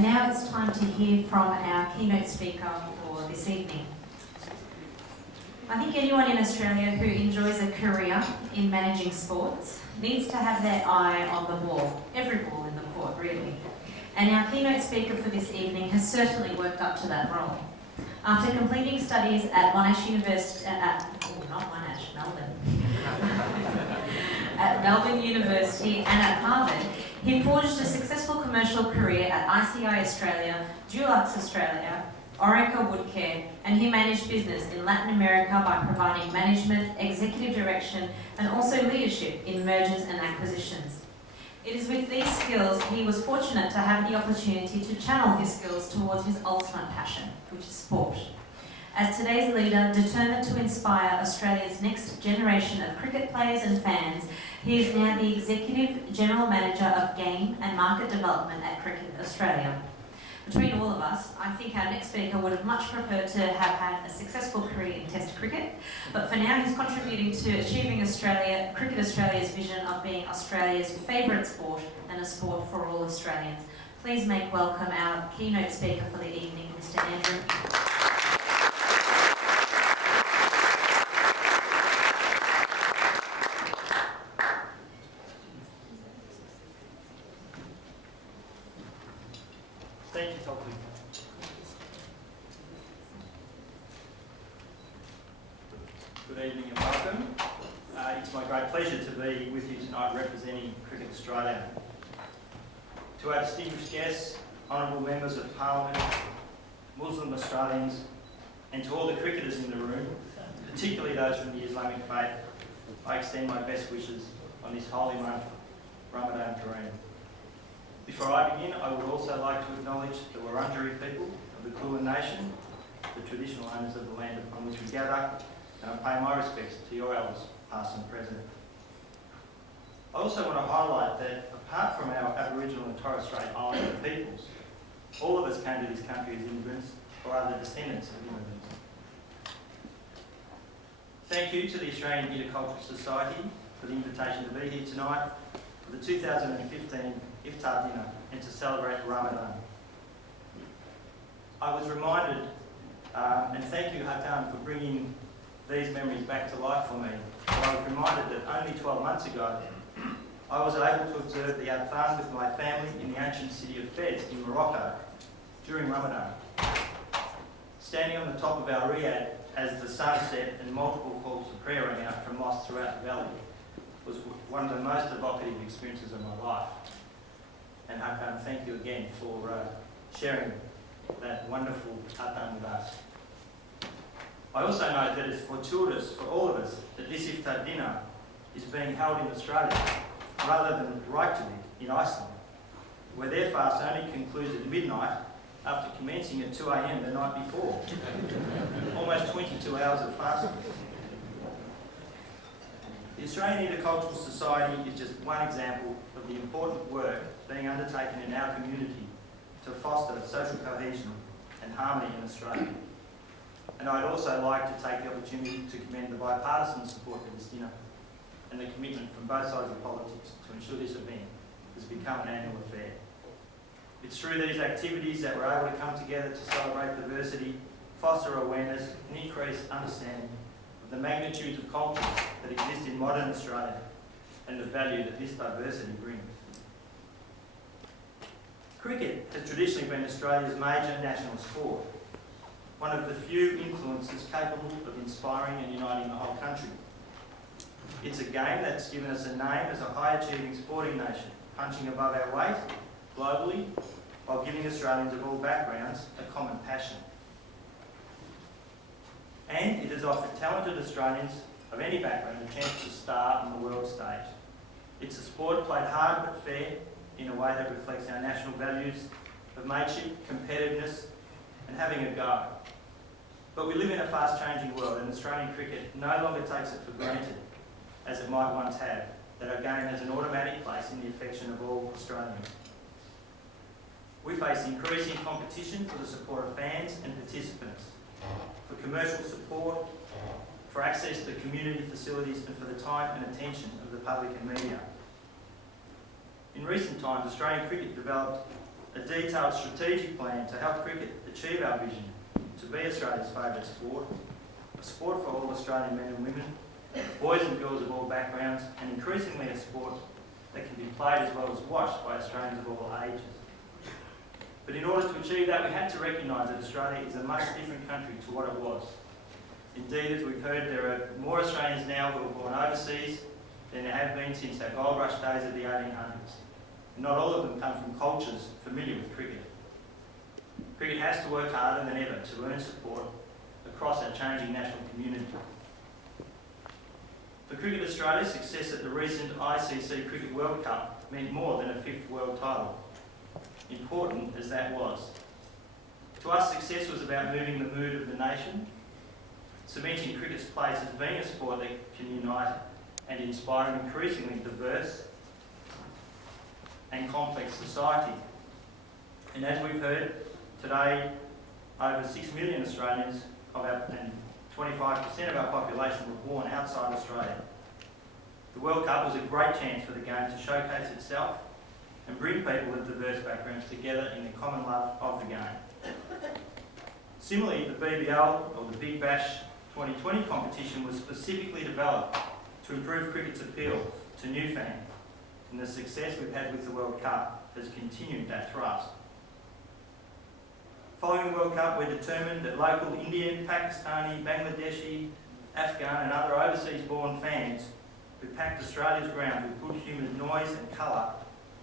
Now it's time to hear from our keynote speaker for this evening. I think anyone in Australia who enjoys a career in managing sports needs to have their eye on the ball, every ball in the court really. And our keynote speaker for this evening has certainly worked up to that role. After completing studies at Melbourne, at Melbourne University and at Harvard, he forged a successful commercial career at ICI Australia, Dulux Australia, Orica Woodcare, and he managed business in Latin America by providing management, executive direction, and also leadership in mergers and acquisitions. It is with these skills he was fortunate to have the opportunity to channel his skills towards his ultimate passion, which is sport. As today's leader, determined to inspire Australia's next generation of cricket players and fans, he is now the Executive General Manager of Game and Market Development at Cricket Australia. Between all of us, I think our next speaker would have much preferred to have had a successful career in Test cricket, but for now he's contributing to achieving Cricket Australia's vision of being Australia's favourite sport and a sport for all Australians. Please make welcome our keynote speaker for the evening, Mr. Andrew. Thank you, Topi. Good evening and welcome. It's my great pleasure to be with you tonight representing Cricket Australia. To our distinguished guests, honourable members of Parliament, Muslim Australians, and to all the cricketers in the room, particularly those from the Islamic faith, I extend my best wishes on this holy month, Ramadan Kareem. Before I begin, I would also like to acknowledge the Wurundjeri people of the Kulin Nation, the traditional owners of the land upon which we gather, and I pay my respects to your elders, past and present. I also want to highlight that apart from our Aboriginal and Torres Strait Islander peoples, all of us came to this country as immigrants or are the descendants of immigrants. Thank you to the Australian Intercultural Society for the invitation to be here tonight for the 2015 Iftar dinner and to celebrate Ramadan. I was reminded, and thank you Hakan for bringing these memories back to life for me. I was reminded that only 12 months ago I was able to observe the Adhan with my family in the ancient city of Fez in Morocco during Ramadan. Standing on the top of our riad as the sun set and multiple calls to prayer rang out from mosques throughout the valley was one of the most evocative experiences of my life. And Hakan, thank you again for sharing that wonderful Adhan with us. I also know that it's fortuitous for all of us that this Iftar dinner is being held in Australia rather than Reykjavik in Iceland, where their fast only concludes at midnight after commencing at 2 a.m. the night before. Almost 22 hours of fasting. The Australian Intercultural Society is just one example of the important work being undertaken in our community to foster social cohesion and harmony in Australia. And I'd also like to take the opportunity to commend the bipartisan support for this dinner and the commitment from both sides of politics to ensure this event has become an annual affair. It's through these activities that we're able to come together to celebrate diversity, foster awareness and increase understanding of the magnitudes of cultures that exist in modern Australia and the value that this diversity brings. Cricket has traditionally been Australia's major national sport, one of the few influences capable of inspiring and uniting the whole country. It's a game that's given us a name as a high-achieving sporting nation, punching above our weight globally, while giving Australians of all backgrounds a common passion. And it has offered talented Australians of any background a chance to star on the world stage. It's a sport played hard but fair in a way that reflects our national values of mateship, competitiveness and having a go. But we live in a fast-changing world and Australian cricket no longer takes it for granted, as it might once have, that our game has an automatic place in the affection of all Australians. We face increasing competition for the support of fans and participants, for commercial support, for access to community facilities and for the time and attention of the public and media. In recent times, Australian cricket developed a detailed strategic plan to help cricket achieve our vision to be Australia's favourite sport, a sport for all Australian men and women, boys and girls of all backgrounds, and increasingly a sport that can be played as well as watched by Australians of all ages. But in order to achieve that, we had to recognise that Australia is a much different country to what it was. Indeed, as we've heard, there are more Australians now who were born overseas than there have been since our gold rush days of the 1800s. And not all of them come from cultures familiar with cricket. Cricket has to work harder than ever to earn support across our changing national community. For Cricket Australia, success at the recent ICC Cricket World Cup meant more than a fifth world title, important as that was. To us, success was about moving the mood of the nation, cementing cricket's place as being a sport that can unite and inspire an increasingly diverse and complex society. And as we've heard, today over 6 million Australians and 25% of our population were born outside Australia. The World Cup was a great chance for the game to showcase itself and bring people with diverse backgrounds together in the common love of the game. Similarly, the BBL, or the Big Bash 2020 competition, was specifically developed to improve cricket's appeal to new fans, and the success we've had with the World Cup has continued that thrust. Following the World Cup, we're determined that local Indian, Pakistani, Bangladeshi, Afghan and other overseas-born fans who packed Australia's ground with good-humoured noise and colour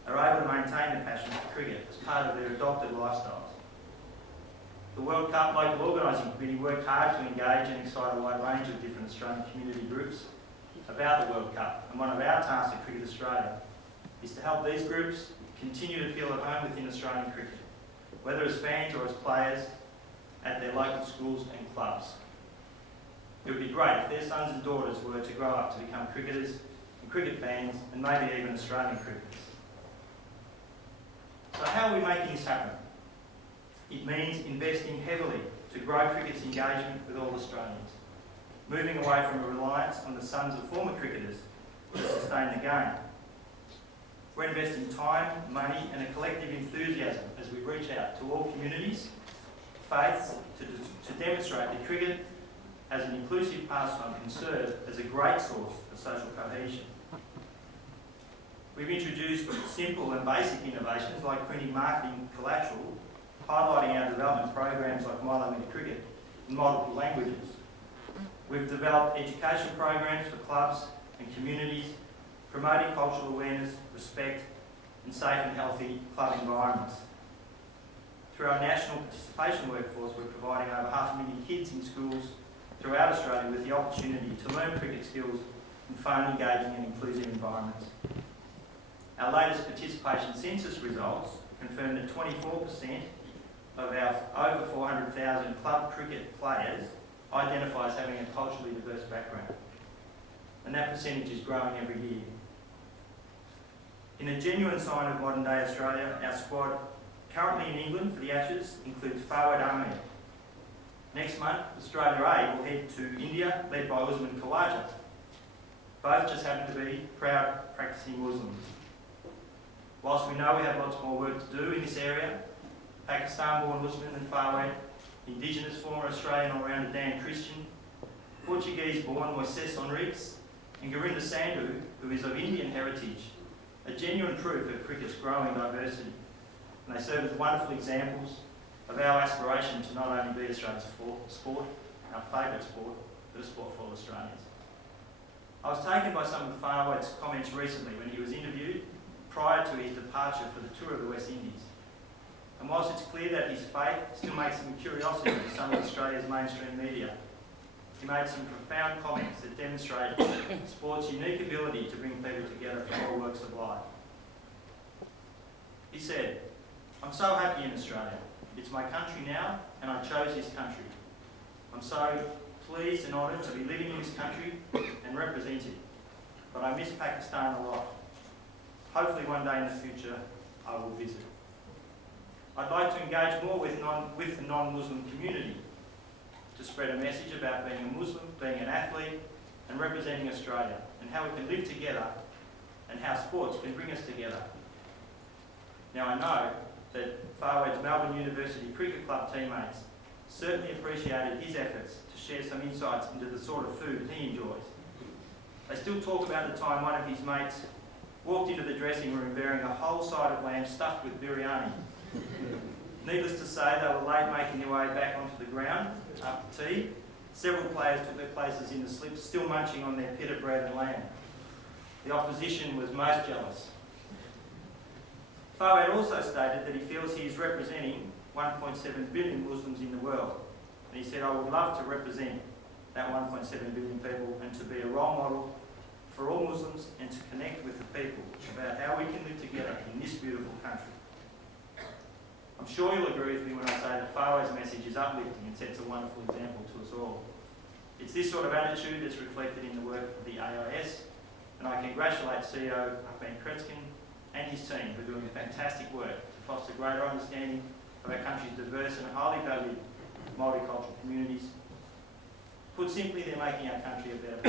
are able to maintain the passion for cricket as part of their adopted lifestyles. The World Cup Local Organising Committee worked hard to engage and excite a wide range of different Australian community groups about the World Cup, and one of our tasks at Cricket Australia is to help these groups continue to feel at home within Australian cricket, whether as fans or as players at their local schools and clubs. It would be great if their sons and daughters were to grow up to become cricketers and cricket fans, and maybe even Australian cricketers. So how are we making this happen? It means investing heavily to grow cricket's engagement with all Australians, moving away from a reliance on the sons of former cricketers to sustain the game. We're investing time, money and a collective enthusiasm as we reach out to all communities, faiths, to demonstrate that cricket as an inclusive pastime can serve as a great source of social cohesion. We've introduced simple and basic innovations like printing marketing collateral, highlighting our development programs like Milo Minute Cricket in multiple languages. We've developed education programs for clubs and communities, promoting cultural awareness, respect and safe and healthy club environments. Through our national participation workforce, we're providing over 500,000 kids in schools throughout Australia with the opportunity to learn cricket skills in fun, engaging and inclusive environments. Our latest participation census results confirm that 24% of our over 400,000 club cricket players identify as having a culturally diverse background, and that percentage is growing every year. In a genuine sign of modern day Australia, our squad currently in England for the Ashes includes Fawad Ahmed. Next month, Australia A will head to India, led by Usman Khawaja. Both just happen to be proud practicing Muslims. Whilst we know we have lots more work to do in this area, Pakistan-born Usman and Fawad, Indigenous former Australian all-rounder Dan Christian, Portuguese-born Moises Henriques, and Gurinder Sandhu, who is of Indian heritage, are genuine proof of cricket's growing diversity, and they serve as wonderful examples of our aspiration to not only be Australia's sport, our favourite sport, but a sport for all Australians. I was taken by some of Fawad's comments recently when he was interviewed prior to his departure for the tour of the West Indies. And whilst it's clear that his faith still makes him a curiosity to some of Australia's mainstream media, he made some profound comments that demonstrate sport's unique ability to bring people together from all walks of life. He said, "I'm so happy in Australia. It's my country now, and I chose this country. I'm so pleased and honoured to be living in this country and represent it. But I miss Pakistan a lot. Hopefully one day in the future, I will visit. I'd like to engage more with the non-Muslim community to spread a message about being a Muslim, being an athlete, and representing Australia, and how we can live together, and how sports can bring us together. Now I know that Farwell's Melbourne University Cricket Club teammates certainly appreciated his efforts to share some insights into the sort of food he enjoys. They still talk about the time one of his mates walked into the dressing room bearing a whole side of lamb stuffed with biryani. Needless to say, they were late making their way back onto the ground after tea. Several players took their places in the slips, still munching on their pita bread and lamb. The opposition was most jealous. Fawad also stated that he feels he is representing 1.7 billion Muslims in the world. And he said, I would love to represent that 1.7 billion people and to be a role model for all Muslims and to connect with the people about how we can live together in this beautiful country. I'm sure you'll agree with me when I say that Fawad's message is uplifting and sets a wonderful example to us all. It's this sort of attitude that's reflected in the work of the AIS, and I congratulate CEO Ahmed Kretzkin and his team for doing fantastic work to foster greater understanding of our country's diverse and highly valued multicultural communities. Put simply, they're making our country a better place.